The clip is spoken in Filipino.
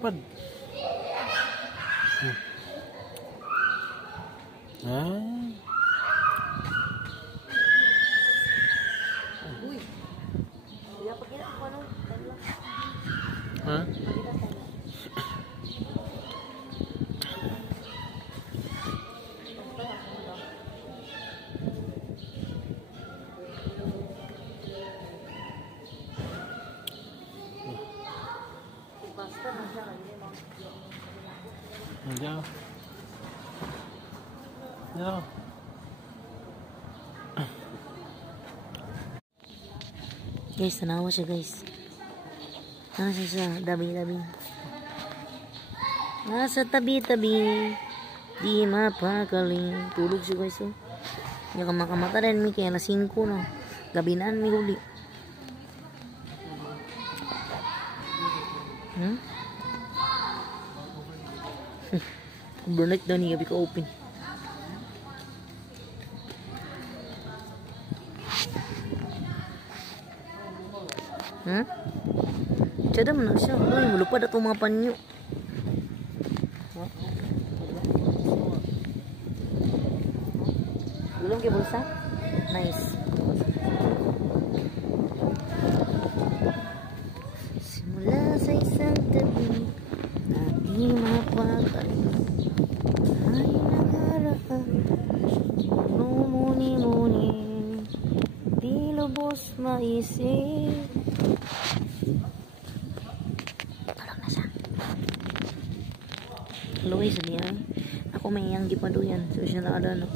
lipad. Uy. Kaya pakita ko ano. Ha? Pakita tayo. Basta na siya kanina mo. Hindi ako. Hindi ako. Guys, tanawa siya guys. Nasa siya, dabi-dabi. Nasa tabi-tabi. Di mapakaling. Tulog siya guys oh. Hindi ka makamata rin mi kaya alas 5 no. Gabinaan mi huli. Overnight daw niya gabi ka open. Tiada mana siya. Uy, lupa dah itong mga panyo. Belum ke bulsa? Nice. Simula sa isang gabi na di mapakaling ay nagaraan lumuni-muni di lubos maisip. Luis niya. Ako may yang gipado yan. So siya na ada no.